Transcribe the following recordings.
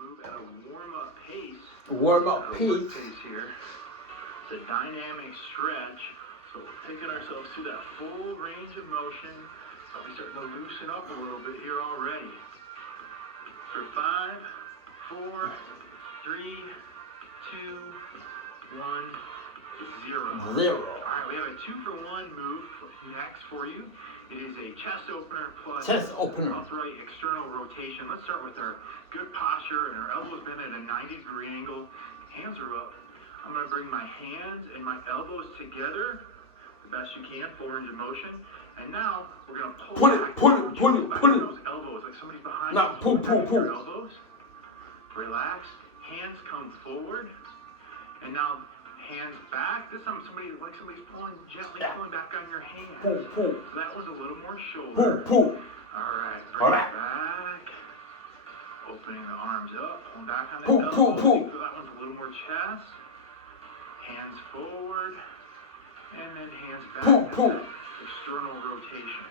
move at a warm-up pace. Warm-up pace Here. It's a dynamic stretch. So we're taking ourselves through that full range of motion. So we're starting to loosen up a little bit here already. For 5, 4, 3, 2, 1, 0. All right, we have a 2-for-1 move next for you. It is a chest opener plus upright external rotation. Let's start with our good posture and our elbows bent at a 90-degree angle. Hands are up. I'm going to bring my hands and my elbows together the best you can, full range of motion. And now we're going to pull those elbows like somebody's behind you. Your elbows. Relax. Hands come forward. And now hands back. This time somebody's gently pulling back on your hands. So that was a little more shoulder. All right. Bring it back. Opening the arms up. Pulling back on the elbows. So that one's a little more chest. Hands forward. And then hands back. External rotation.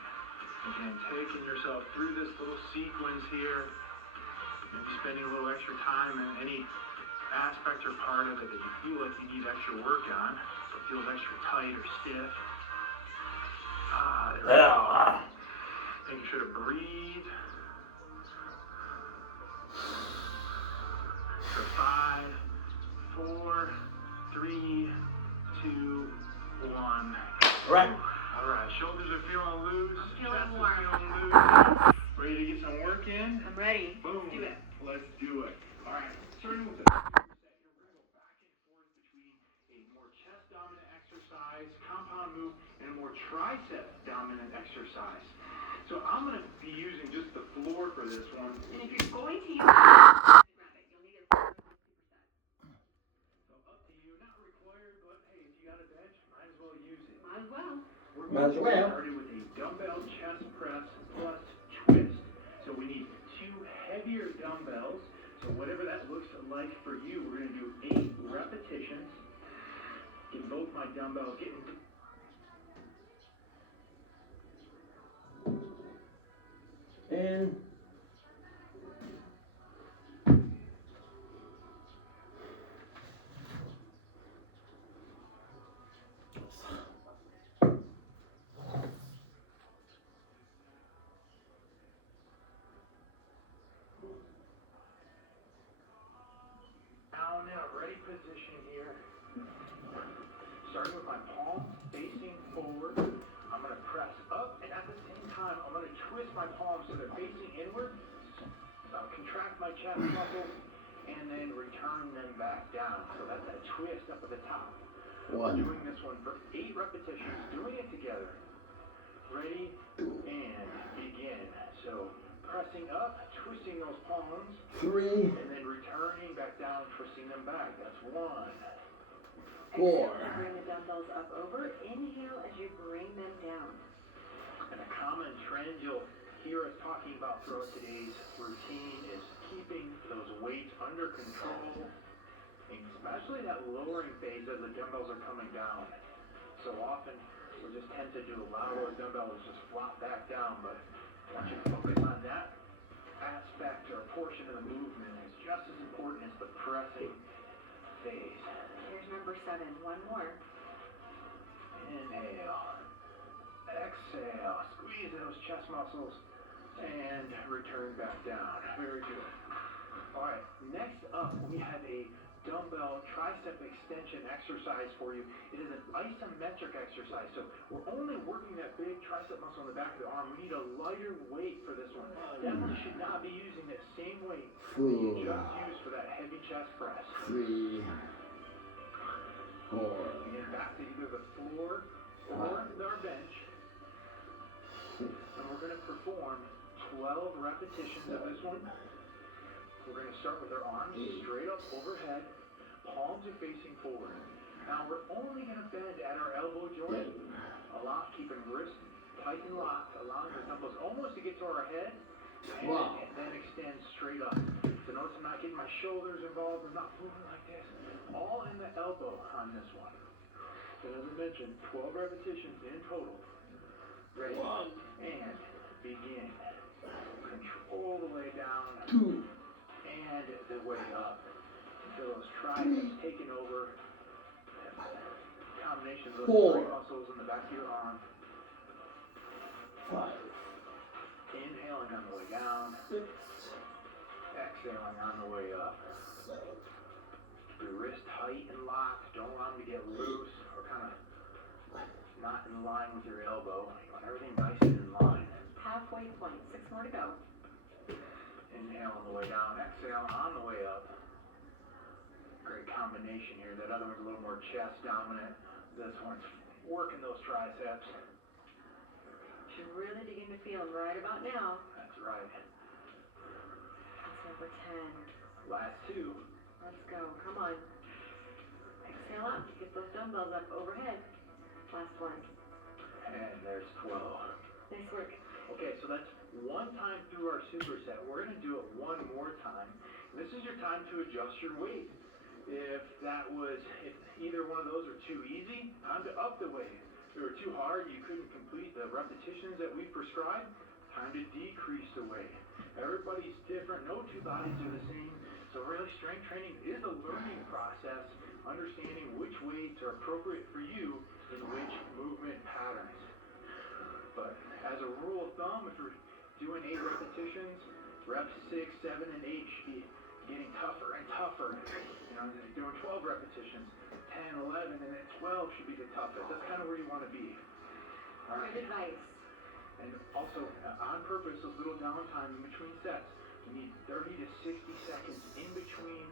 Again, taking yourself through this little sequence here. Maybe spending a little extra time in any aspect or part of it that you feel like you need extra work on, so it feels extra tight or stiff. There we go. Making sure to breathe. For 5, 4, 3, 2, 1. Right. All right. Shoulders are feeling loose. I'm feeling chest warm. is feeling loose. Ready to get some work in? I'm ready. Boom. Let's do it. Let's do it. All right. Starting with the compound move and a more tricep dominant exercise. So I'm going to be using just the floor for this one. And if you're going to use grab it, you'll need a superset. So up to you, not required, but hey, if you got a bench, might as well use it. Might as well. We're going to get started with a dumbbell chest press plus twist. So we need 2 heavier dumbbells. So whatever that looks like for you, we're going to do 8 repetitions. Get both my dumbbells getting and down in a ready position here. Starting with my palms facing forward. I'm going to press up, and at the same time, I'm going to twist my palms so they're facing inward. Contract my chest muscles, and then return them back down. So that's that twist up at the top. We're doing this one for 8 repetitions, doing it together. Ready, and begin. So pressing up, twisting those palms. 3, and then returning back down, twisting them back. That's 1. 4. Exhale to bring the dumbbells up over. Inhale as you bring them down. And a common trend you'll hear us talking about throughout today's routine is keeping those weights under control, especially that lowering phase as the dumbbells are coming down. So often we're just tempted to allow those dumbbells just flop back down, but I want you to focus on that aspect or portion of the movement. It's just as important as the pressing phase. Here's number 7. One more. Inhale. Exhale. Squeeze those chest muscles and return back down. Very good. All right. Next up, we have a dumbbell tricep extension exercise for you. It is an isometric exercise. So we're only working that big tricep muscle in the back of the arm. We need a lighter weight for this one. Definitely should not be using that same weight that you just used for that heavy chest press. 3, 4. Again, back to either the floor or our bench. And we're going to perform 12 repetitions of this one. We're going to start with our arms straight up overhead. Palms are facing forward. Now we're only going to bend at our elbow joint a lot, keeping wrists tight and locked, allowing the dumbbells almost to get to our head, and then extend straight up. So notice I'm not getting my shoulders involved. I'm not moving like this. All in the elbow on this one. So as I mentioned, 12 repetitions in total. Ready? And begin. Control the way down. 2. And and the way up. Until those triceps taking over. Combination of those 4, three muscles in the back of your arm. 5, Inhaling on the way down. 6, Exhaling on the way up. 7, Keep your wrist tight and locked. Don't allow them to get loose or kind of not in line with your elbow. You want everything nice and in line. Halfway point, 6 more to go. Inhale on the way down. Exhale on the way up. Great combination here. That other one's a little more chest dominant. This one's working those triceps. Should really begin to feel them right about now. That's right. That's number 10. Last 2. Let's go. Come on. Exhale up. Get those dumbbells up overhead. Last one. And there's 12. Nice work. Okay, so that's one time through our superset. We're going to do it one more time. This is your time to adjust your weight. If either one of those are too easy, time to up the weight. If they were too hard, you couldn't complete the repetitions that we prescribed, time to decrease the weight. Everybody's different. No two bodies are the same. So really, strength training is a learning process, understanding which weights are appropriate for you in which movement patterns. But as a rule of thumb, if you're doing 8 repetitions, reps 6, 7, and 8 should be getting tougher and tougher. You know, doing 12 repetitions, 10, 11, and then 12 should be the toughest. That's kind of where you want to be. All right. Good advice. And also, on purpose, those little downtime in between sets. You need 30 to 60 seconds in between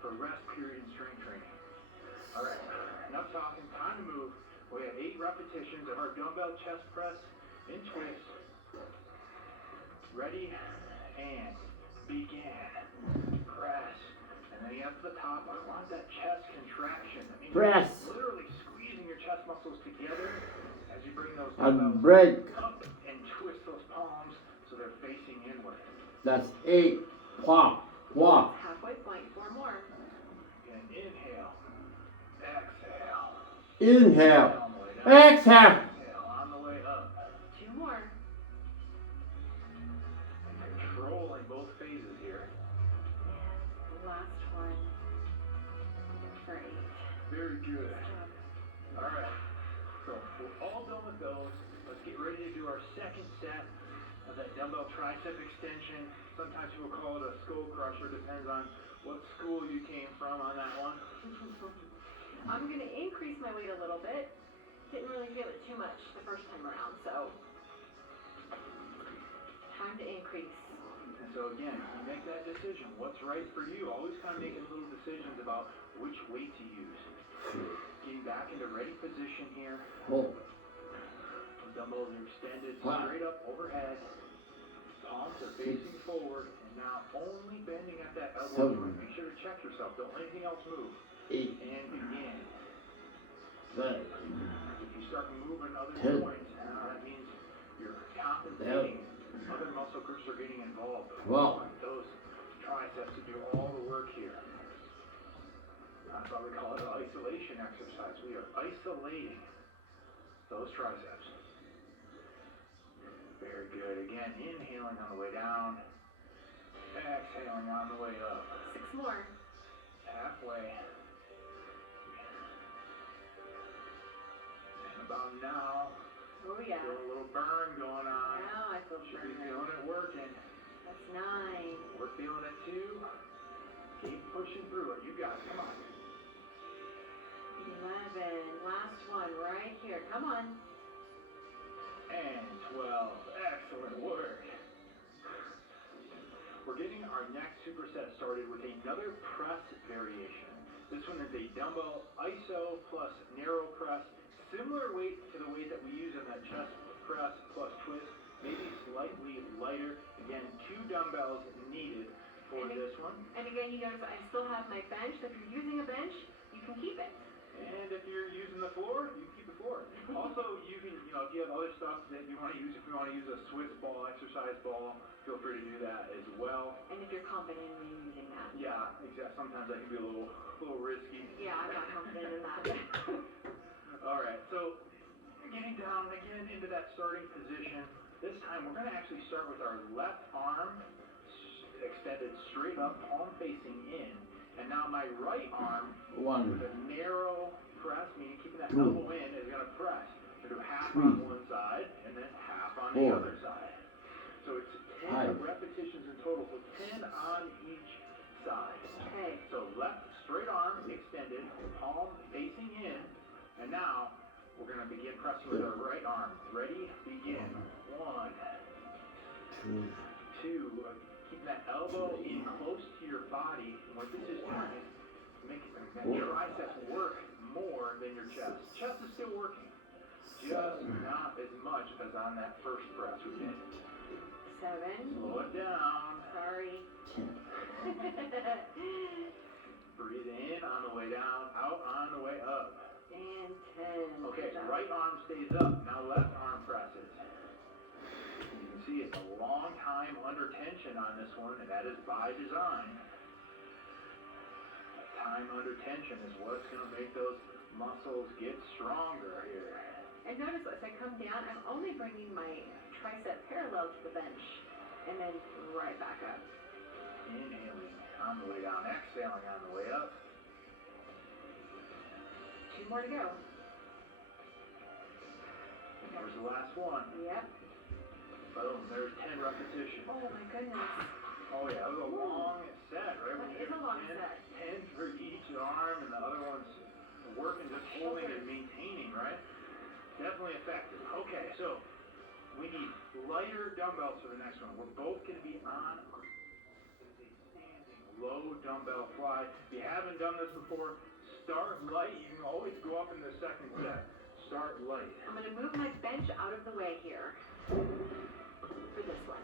for rest period in strength training. All right, enough talking, time to move. We have 8 repetitions of our dumbbell chest press in twist. Ready, and begin. Press. And then you get to the top. I want that chest contraction. That means press. you're literally squeezing your chest muscles together as you bring those A dumbbells break. up and twist those palms so they're facing inward. That's 8. Plop. Plop. Halfway point, 4 more. And inhale. Exhale. Inhale. On the way down. Exhale. Exhale on the way up. 2 more. And controlling both phases here. And last one. For 8. Very good. Good job. All right. So we're all done with those. Let's get ready to do our second set of that dumbbell tricep extension. Sometimes people call it a skull crusher. Depends on what school you came from on that one. I'm going to increase my weight a little bit. Didn't really feel it too much the first time around, so time to increase. And so again, you make that decision. What's right for you? Always kind of making little decisions about which weight to use. Getting back into ready position here. Hold. The dumbbells are extended 5, straight up overhead. Palms are facing forward, and now only bending at that elbow 7, joint. Make sure to check yourself. Don't let anything else move. 8, And begin. 9, If you start moving other 10, joints, that means you're compensating. Other muscle groups are getting involved. Well. Those triceps to do all the work here. That's why we call it an isolation exercise. We are isolating those triceps. Very good. Again, inhaling on the way down. Exhaling on the way up. 6 more. Halfway. And about now, Oh yeah. feel a little burn going on. Now I feel Should be burning. feeling it working. That's 9. We're feeling it too. Keep pushing through it. You got it. Come on. 11. Last one right here. Come on. And 12. Excellent work. We're getting our next superset started with another press variation. This one is a dumbbell iso plus narrow press. Similar weight to the weight that we use in that chest press plus twist. Maybe slightly lighter. Again, 2 dumbbells needed for this one. And again, you notice I still have my bench. So if you're using a bench, you can keep it. And if you're using the floor, you can keep the floor. Also, you can, if you have other stuff that you want to use, if you want to use a Swiss ball, exercise ball, feel free to do that as well. And if you're confident in using that. Yeah, exactly. Sometimes that can be a little risky. Yeah, I'm not confident in that. All right, so getting down again into that starting position. This time we're going to actually start with our left arm extended straight up, palm facing in. And now my right arm, One, with a narrow press, meaning keeping that two, elbow in, is going to press. So do half three, on one side and then half on the four, other side. So it's 10 five. repetitions in total, so 10 on each side. Okay. So left straight arm extended, palm facing in, and now we're going to begin pressing with our right arm. Ready? Begin. 1, two, 2. Keeping that elbow in close to your body. And what this is doing is making that triceps work more than your chest. Chest is still working, just not as much as on that first press we did. 7. Slow it down. Sorry. 10. Breathe in on the way down, out on the way up. And 10. Okay, so right arm stays up. Now left arm presses. You can see it's a long time under tension on this one, and that is by design. That time under tension is what's going to make those muscles get stronger here. And notice as I come down, I'm only bringing my tricep parallel to the bench, and then right back up. Inhaling on the way down, exhaling on the way up. 2 more to go. And there's the last one. Yep. Boom, there's 10 repetitions. Oh my goodness. Oh yeah, it was a long set, right? That is a long set. 10 for each arm, and the other one's working, just holding and maintaining, right? Definitely effective. Okay, so we need lighter dumbbells for the next one. We're both going to be on a standing low dumbbell fly. If you haven't done this before, start light. You can always go up in the second set. Start light. I'm going to move my bench out of the way here for this one.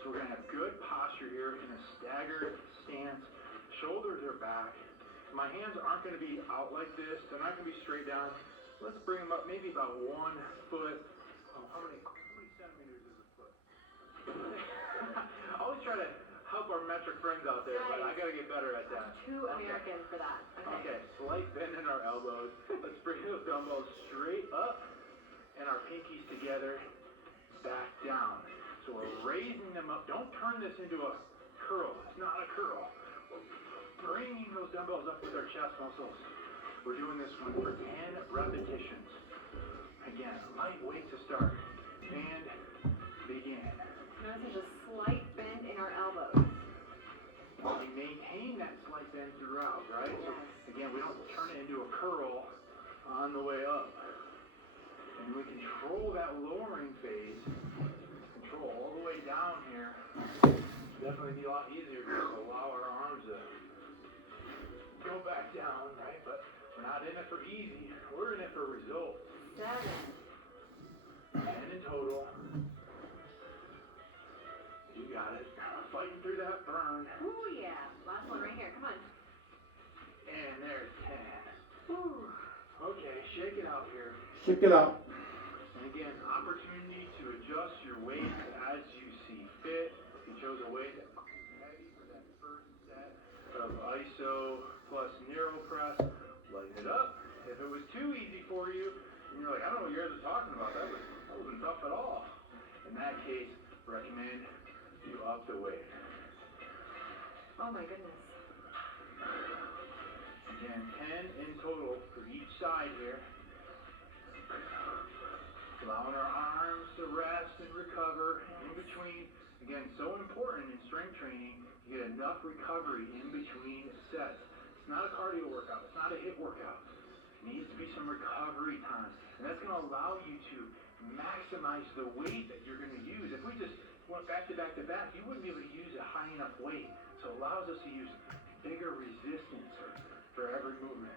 So we're going to have good posture here in a staggered stance. Shoulders are back. My hands aren't going to be out like this. They're not going to be straight down. Let's bring them up maybe about 1 foot. Oh, how many centimeters is a foot? I always try to help our metric friends out there, but I got to get better at that. Too American for that. Okay, slight bend in our elbows. Let's bring those dumbbells straight up and our pinkies together, back down. So we're raising them up. Don't turn this into a curl. It's not a curl. We're bringing those dumbbells up with our chest muscles. We're doing this one for 10 repetitions. Again, lightweight to start. And begin. Notice there's a slight bend in our elbows. We maintain that slight bend throughout, right? So again, we don't turn it into a curl on the way up. And we control that lowering phase. Control all the way down here. Definitely be a lot easier to allow our arms to go back down, right? But we're not in it for easy. We're in it for results. 7. 10 in total. You got it. Fighting through that burn. Ooh, yeah. Last one right here. Come on. And there's 10. Ooh. Okay, shake it out here. Shake it out. And again, opportunity to adjust your weight as you see fit. You chose a weight that was heavy for that first set of iso plus narrow press. Lighten it up. If it was too easy for you, and you're like, I don't know what you guys are talking about. That wasn't tough at all. In that case, recommend you up the weight. Oh my goodness. Again, 10 in total for each side here. Allowing our arms to rest and recover in between. Again, so important in strength training, you get enough recovery in between sets. It's not a cardio workout. It's not a HIIT workout. It needs to be some recovery time. And that's going to allow you to maximize the weight that you're going to use. If we just went back to back to back, you wouldn't be able to use a high enough weight. So it allows us to use bigger resistance for every movement.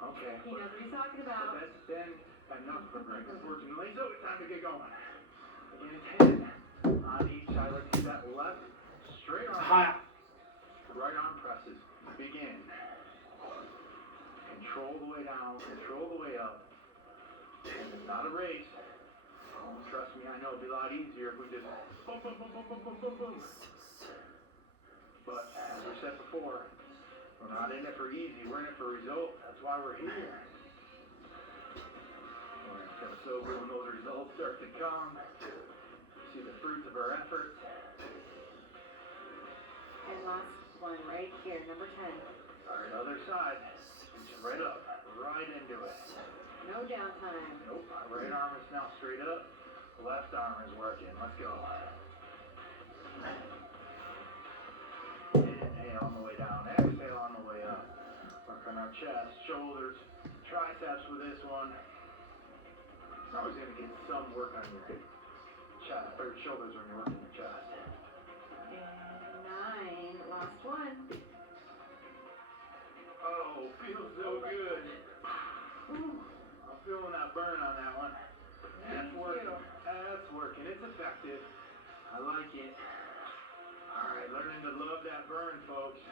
Okay. He knows what he's talking about. So that's been enough for Greg, unfortunately. So it's time to get going. Again, 10 on each side. Let's do that left straight arm. Right arm presses. Begin. Control the way down. Control the way up. And it's not a race. Trust me, I know it'd be a lot easier if we just boom, boom, boom, boom, boom, boom, boom, boom. But as we said before, we're not in it for easy. We're in it for results. That's why we're here. We're going to feel so good when those results start to come. See the fruits of our efforts. And last one right here, number 10. All right, other side. Switching right up, right into it. No downtime. Nope, right arm is now straight up. Left arm is working. Let's go. Inhale on the way down. Exhale on the way up. Work on our chest, shoulders, triceps with this one. You're always going to get some work on your chest or shoulders when you're working your chest. And 9. Last one. Oh, feels so good. Whew. I'm feeling that burn on that one. That's working. That's working. It's effective. I like it. All right, learning to love that burn, folks.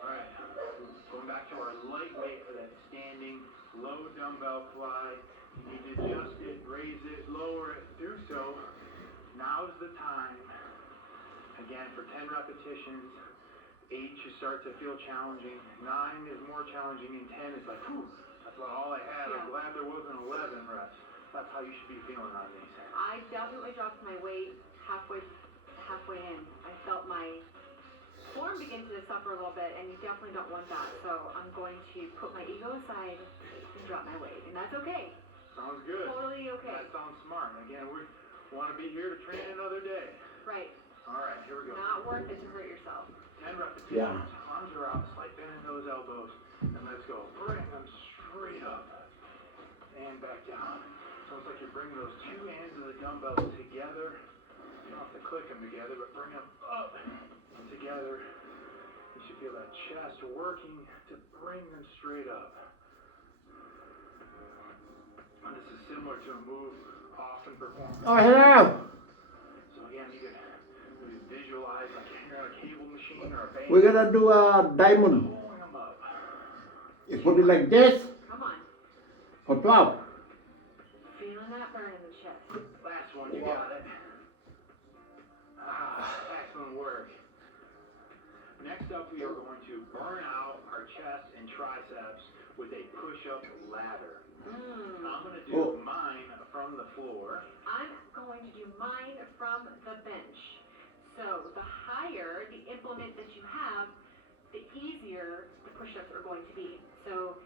All right, going back to our lightweight for that standing low dumbbell fly. You need to adjust it, raise it, lower it, do so. Now's the time. Again, for 10 repetitions. 8 should start to feel challenging. 9 is more challenging, and 10 is like, whew, that's about all I had. I'm glad there wasn't 11 reps. That's how you should be feeling on these. I definitely dropped my weight halfway in. I felt my form begin to suffer a little bit, and you definitely don't want that. So I'm going to put my ego aside and drop my weight, and that's okay. Sounds good. Totally okay. That sounds smart. Again, we want to be here to train another day. Right. All right, here we go. Not worth it to hurt yourself. 10 repetitions. Yeah. Arms are out. Slight bend in those elbows. And let's go. Bring them straight up. And back down. So it's like you're bringing those two ends of the dumbbells together. You don't have to click them together, but bring them up and together. You should feel that chest working to bring them straight up. And this is similar to a move often performed. Oh, hello. So again, you can visualize like you're on a cable machine or a band. We're gonna do a diamond. Pulling them up. You put it like this Come on. for 12. Feeling that burn in the chest. Last one, you got it. Excellent work. Next up, we are going to burn out our chest and triceps with a push-up ladder. I'm going to do mine from the floor. I'm going to do mine from the bench. So the higher the implement that you have, the easier the push-ups are going to be. So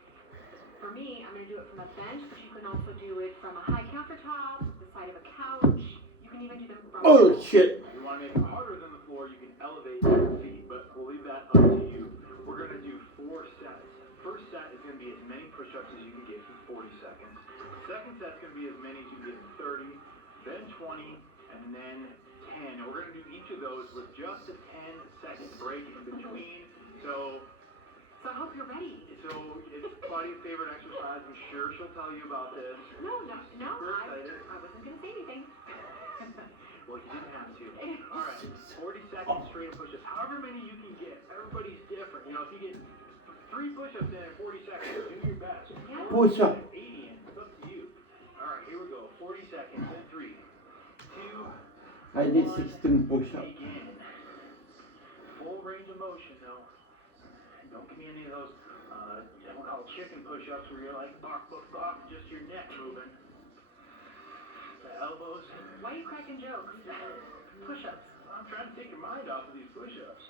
for me, I'm going to do it from a bench, but you can also do it from a high countertop, the side of a couch. You can even do them from Oh, shit. If you want to make it harder than the floor, you can elevate your feet, but we'll leave that up to you. We're going to do 4 sets. First set is going to be as many push-ups as you can get in 40 seconds. Second set is going to be as many as you can get in 30, then 20, and then 10. And we're going to do each of those with just a 10-second break in between. So I hope you're ready. it's Claudia's favorite exercise. I'm sure she'll tell you about this. No, Super excited. I wasn't going to say anything. Well, you didn't have to. All right, 40 seconds straight of push-ups. However many you can get. Everybody's different. You know, if you get 3 push-ups in 40 seconds, do your best. Yeah. Push up. 80 in. It's up to you. All right, here we go. 40 seconds in 3, 2, I did 16 push-ups. begin. Full range of motion, though. Don't give me any of those, what I call chicken push-ups where you're like, bark, just your neck moving. The elbows. Why are you cracking jokes? Push-ups. I'm trying to take your mind off of these push-ups.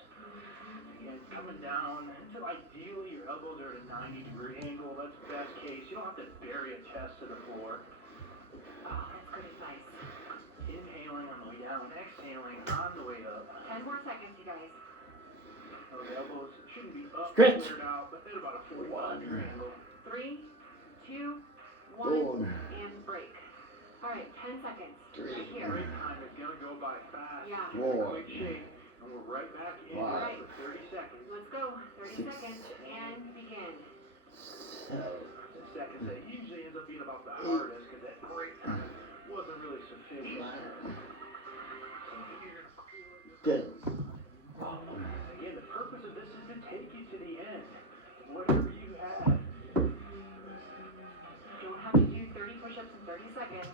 Again, coming down until ideally your elbows are at a 90-degree angle. That's best case. You don't have to bury a chest to the floor. Oh, that's good advice. Inhaling on the way down, exhaling on the way up. 10 more seconds, you guys. Those elbows shouldn't be up Stretch. cleared out, but they're about a 45-degree angle. 3, 2, 1, Oh. and break. All right, 10 seconds. Right here. Break time is going to go by fast. Yeah. Four. Quick shake, and we're right back in Five. for 30 seconds. Let's go. 30 6. seconds and begin. The second set usually ends up being about the hardest because that break time wasn't really sufficient. So you're 10. again, the purpose of this is to take you to the end. Whatever you have. You don't have to do 30 push-ups in 30 seconds.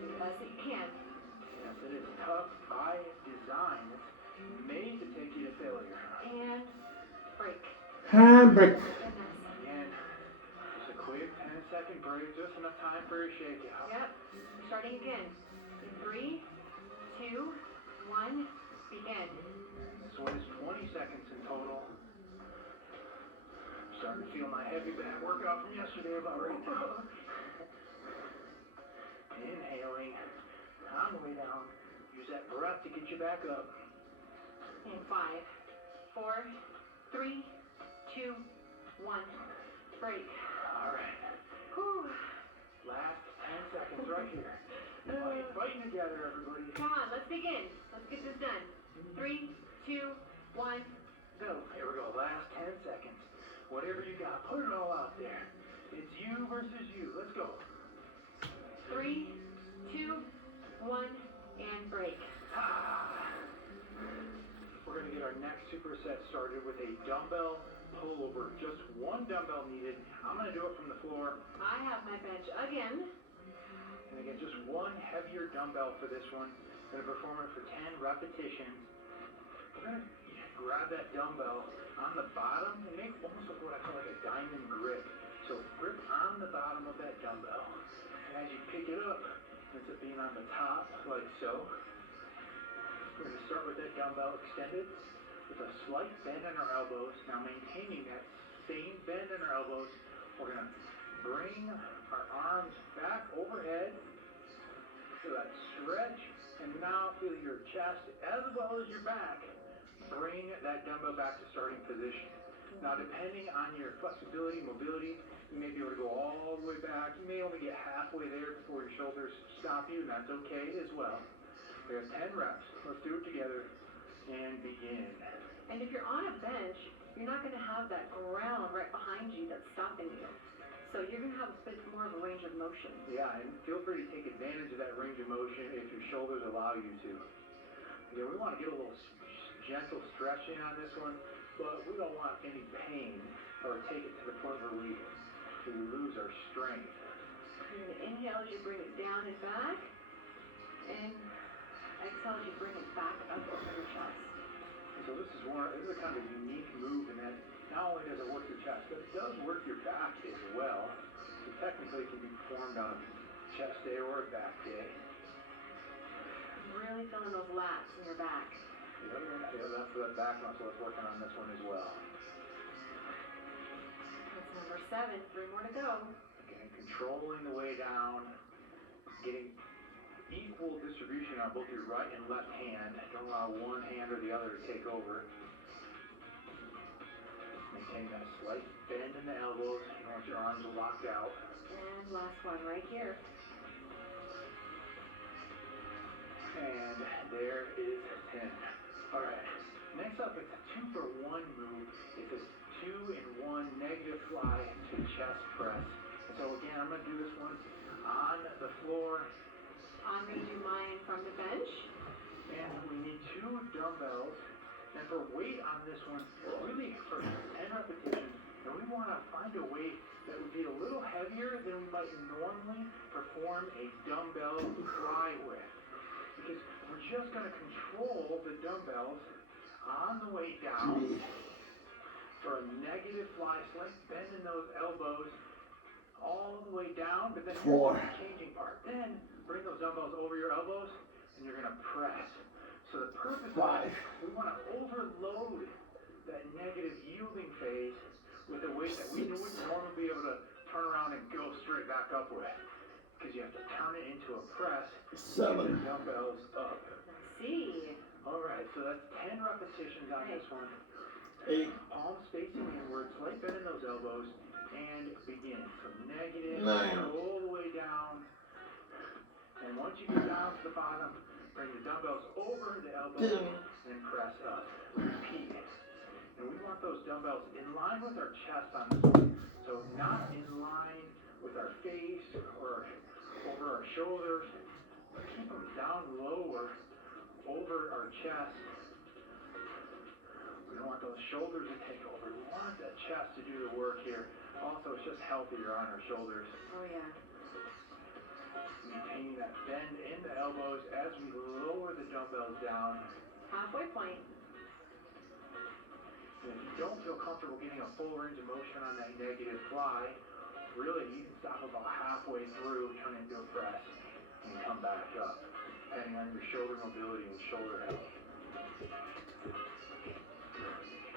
Do the best that you can. Yes, it is tough by design. It's made to take you to failure. And break. Handbrake. Goodness. Again, just a quick 10-second break, just enough time for a shakeout. Yep. Starting again. In 3, 2, 1, begin. So it's 20 seconds in total. Starting to feel my heavy back workout from yesterday about right now. Inhaling on the way down. Use that breath to get you back up. In 5, 4, 3, 2, 1. Break. All right. Whew. Last 10 seconds right here. Fighting together, everybody. Come on, let's begin. Let's get this done. 3, 2, 1, go. Here we go. Last 10 seconds. Whatever you got, put it all out there. It's you versus you. Let's go. 3, 2, 1, and break. We're going to get our next superset started with a dumbbell pullover. Just one dumbbell needed. I'm going to do it from the floor. I have my bench again. And again, just one heavier dumbbell for this one. Going to perform it for 10 repetitions. We're going to grab that dumbbell on the bottom and make almost like what I call like a diamond grip. So grip on the bottom of that dumbbell. And as you pick it up, ends up being on the top, like so. We're going to start with that dumbbell extended with a slight bend in our elbows. Now maintaining that same bend in our elbows, we're going to bring our arms back overhead. Feel that stretch. And now feel your chest as well as your back. Bring that dumbbell back to starting position. Now depending on your flexibility, mobility, you may be able to go all the way back. You may only get halfway there before your shoulders stop you, and that's okay as well. We have 10 reps. Let's do it together and begin. And if you're on a bench, you're not going to have that ground right behind you that's stopping you. So you're going to have a bit more of a range of motion. Yeah, and feel free to take advantage of that range of motion if your shoulders allow you to. Again, we want to get a little gentle stretching on this one, but we don't want any pain or take it to the point where we lose our strength. You're going to inhale as you bring it down and back, and exhale as you bring it back up over your chest. So this is a kind of a unique move in that not only does it work your chest, but it does work your back as well. So technically it can be performed on a chest day or a back day. Really feeling those lats in your back. Yeah, that's that back muscle that's working on this one as well. That's number 7, 3 more to go. Again, controlling the way down, getting equal distribution on both your right and left hand. Don't allow one hand or the other to take over. Maintaining that slight bend in the elbows. You don't want your arms locked out. And last one right here. And there is 10. All right. Next up, it's a 2-for-1 move. It's a 2-in-1 negative fly to chest press. And so again, I'm going to do this one on the floor. I'm going to do mine from the bench. And we need 2 dumbbells. And for weight on this one, really for 10 repetitions, and we want to find a weight that would be a little heavier than we might normally perform a dumbbell fly with. Because we're just going to control the dumbbells on the way down for a negative fly, slight bend in those elbows all the way down, but then here's the changing part. Then bring those dumbbells over your elbows and you're going to press. So the purpose of that, we want to overload that negative yielding phase with a weight that we wouldn't normally be able to turn around and go straight back up with. Because you have to turn it into a press. 7. Get the dumbbells up. Let's see. All right, so that's 10 repetitions on this one. 8. Palms facing inward, slight bend in those elbows, and begin. From negative 9. all the way down. And once you get down to the bottom, bring the dumbbells over the elbows and press up. Repeat. And we want those dumbbells in line with our chest on this one. So not in line with our face or over our shoulders. But keep them down lower over our chest. We don't want those shoulders to take over. We want that chest to do the work here. Also, it's just healthier on our shoulders. Oh, yeah. Maintaining that bend in the elbows as we lower the dumbbells down. Halfway point. And if you don't feel comfortable getting a full range of motion on that negative fly, really you can stop about halfway through, turn into a press, and come back up. depending on your shoulder mobility and shoulder health.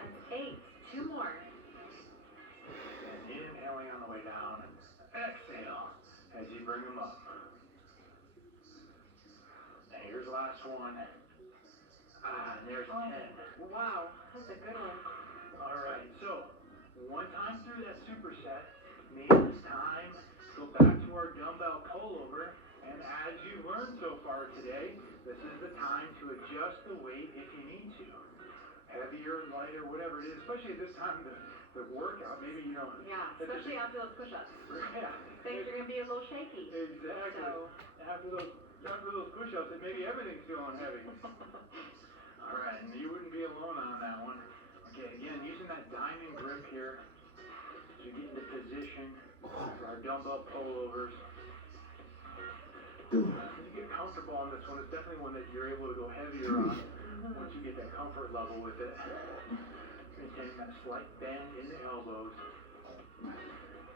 That's 8. 2 more. And inhaling on the way down. Exhale as you bring them up. And here's the last one. And there's 10. Wow, that's a good one. All right, so one time through that superset, maybe it's time to go back to our dumbbell pullover. And as you've learned so far today, this is the time to adjust the weight if you need to. Heavier, lighter, whatever it is, especially at this time of the workout. Maybe, you know. Yeah, especially after those push-ups. Yeah. Things are going to be a little shaky. Exactly. So. After those push-ups, and maybe everything's feeling heavy. All right, and you wouldn't be alone on that one. Okay, again, using that diamond grip here to get into position for our dumbbell pullovers. As you get comfortable on this one, it's definitely one that you're able to go heavier on once you get that comfort level with it. Maintaining that slight bend in the elbows.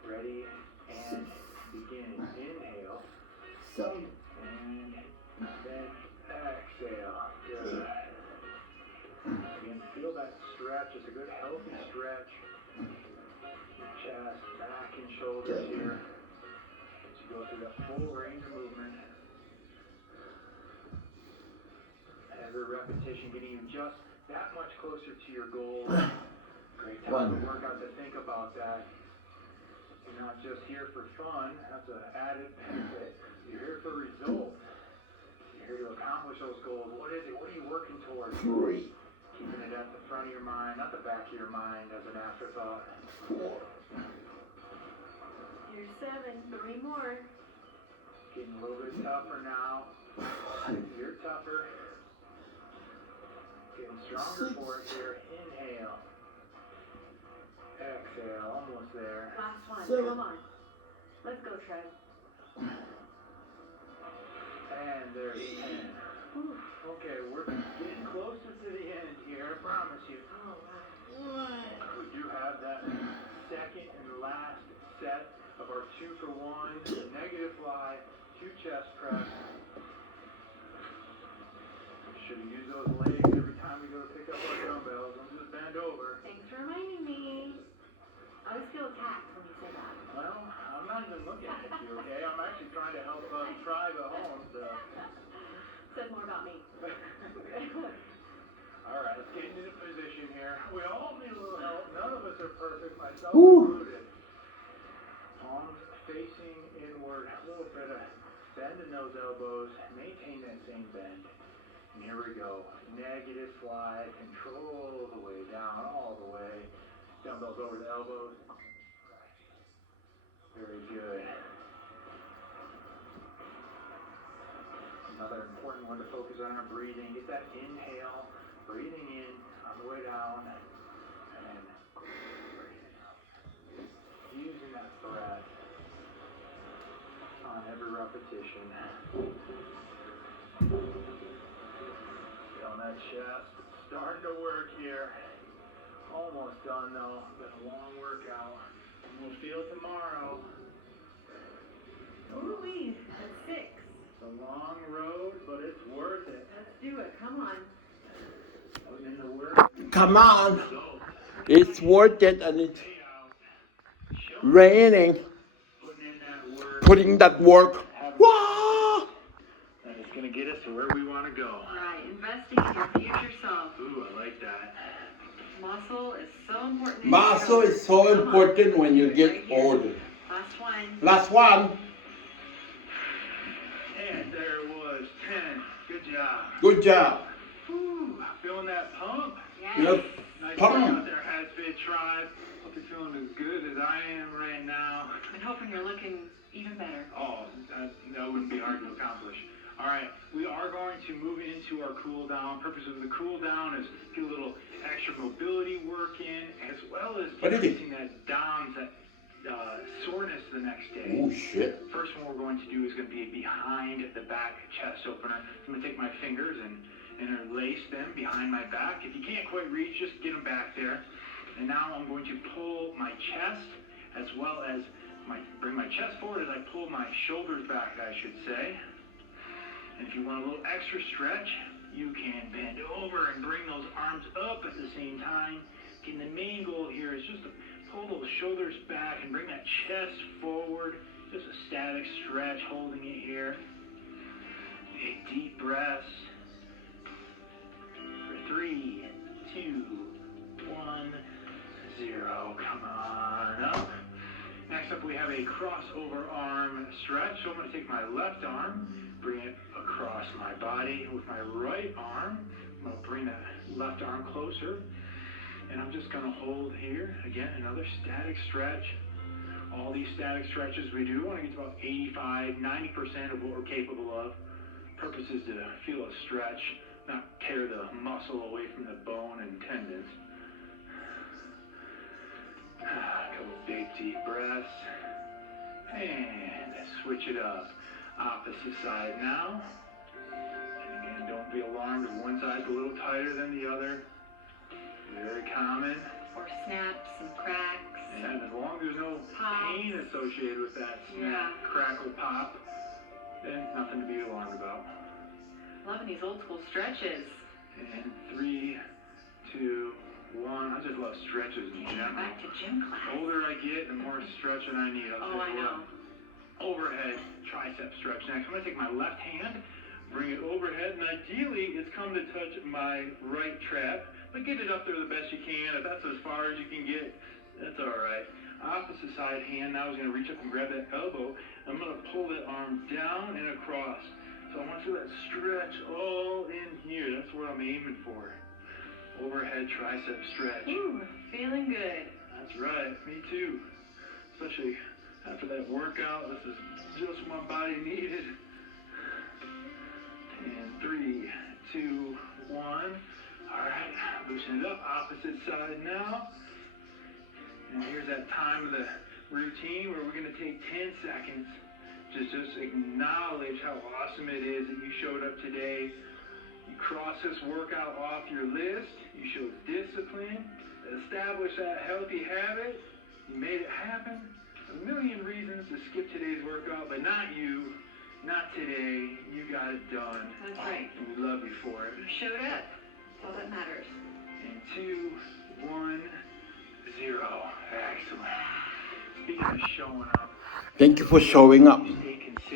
Ready and beginning. Inhale. And then exhale. Good. Again, feel that stretch. It's a good healthy stretch. Chest, back, and shoulders here. As you go through that full range of movement. Every repetition getting you just that much closer to your goal. Great time to work out to think about that. You're not just here for fun. That's an added benefit. You're here for results. You're here to accomplish those goals. What is it? What are you working towards? 3. Keeping it at the front of your mind, not the back of your mind as an afterthought. 4. Here's 7. 3 more. Getting a little bit tougher now. You're tougher. Getting stronger for it here. Inhale. Exhale. Almost there. Last one. 7. Come on. Let's go, Trev. And there's 10. Okay, we're getting closer to the end here, I promise you. We do have that second and last set of our 2-for-1 negative fly, 2 chest press. We should have used those legs every time we go to pick up our dumbbells. Don't just bend over. Thanks for reminding me. I always feel attacked when you say that. Well, I'm not even looking at you, okay? I'm actually trying to help Tribe at home, so. Says more about me. All right, let's get into position here. We all need a little help. None of us are perfect, myself Woo. included. Palms facing inward. A little bit of bend in those elbows. Maintain that same bend. And here we go. Negative slide. Control the way down, all the way. Dumbbells over the elbows. Very good. Another important one to focus on our breathing. Get that inhale, breathing in on the way down, and breathing out. Using that breath on every repetition. Feeling that chest starting to work here. Almost done though. Been a long workout. We'll feel it tomorrow. Ooh-wee. That's 6. It's a long road, but it's worth it. Let's do it. Come on. Putting in the work. Come on. Results. It's worth it, and it's Payout. Show raining. putting in that work. Putting that work. Wah! And it's going to get us to where we want to go. Right. Investing in your future self. Ooh, I like that. Muscle is so important. in Muscle your is so Come on. important when you Right get here. older. Last one. Last one. And there it was. 10. Good job. Good job. Whew, feeling that pump? Yes. Yep. Nice Pump. work out there, Hasbit Tribe. Hope you're feeling as good as I am right now. And hoping you're looking even better. Oh, that wouldn't be hard to accomplish. All right, we are going to move into our cool down. Purpose of the cool down is get a little extra mobility work in, as well as What is it? decreasing that DOMS, that soreness the next day. Oh shit. First one we're going to do is going to be behind the back chest opener. I'm going to take my fingers and interlace them behind my back. If you can't quite reach, just get them back there. And now I'm going to pull my chest as well as bring my chest forward as I pull my shoulders back, I should say. And if you want a little extra stretch, you can bend over and bring those arms up at the same time. Again, the main goal here is just to pull those shoulders back and bring that chest forward. Just a static stretch, holding it here. Take deep breaths. For 3, 2, 1, 0. Come on up. Next up, we have a crossover arm stretch. So I'm going to take my left arm, bring it across my body. With my right arm, I'm going to bring that left arm closer. And I'm just going to hold here. Again, another static stretch. All these static stretches we do, we want to get to about 85, 90% of what we're capable of. Purpose is to feel a stretch, not tear the muscle away from the bone and tendons. A couple big deep breaths. And switch it up. Opposite side now. And again, don't be alarmed if one side's a little tighter than the other. Very common. Or snaps and cracks. And as long as there's no pain associated with that snap, crackle, pop, then nothing to be alarmed about. Loving these old school stretches. And 3, 2, 1. I just love stretches in general. Back to gym class. The older I get, the more stretching I need. Oh, I know. Overhead tricep stretch next. I'm going to take my left hand, bring it overhead, and ideally it's come to touch my right trap. But get it up there the best you can. If that's as far as you can get, that's all right. Opposite side hand, now is going to reach up and grab that elbow. I'm going to pull that arm down and across. So I want to feel that stretch all in here. That's what I'm aiming for. Overhead tricep stretch. Ooh, feeling good. That's right. Me too. Especially after that workout. This is just what my body needed. And 3, 2, 1. All right, loosen it up. Opposite side now. And here's that time of the routine where we're going to take 10 seconds to just acknowledge how awesome it is that you showed up today. You crossed this workout off your list. You showed discipline, established that healthy habit. You made it happen. A million reasons to skip today's workout, but not you. Not today. You got it done. That's right. And we love you for it. You showed up. That's all that matters. And 2, 1, 0. Excellent. Speaking of showing up. Thank you for showing up. Stay consistent.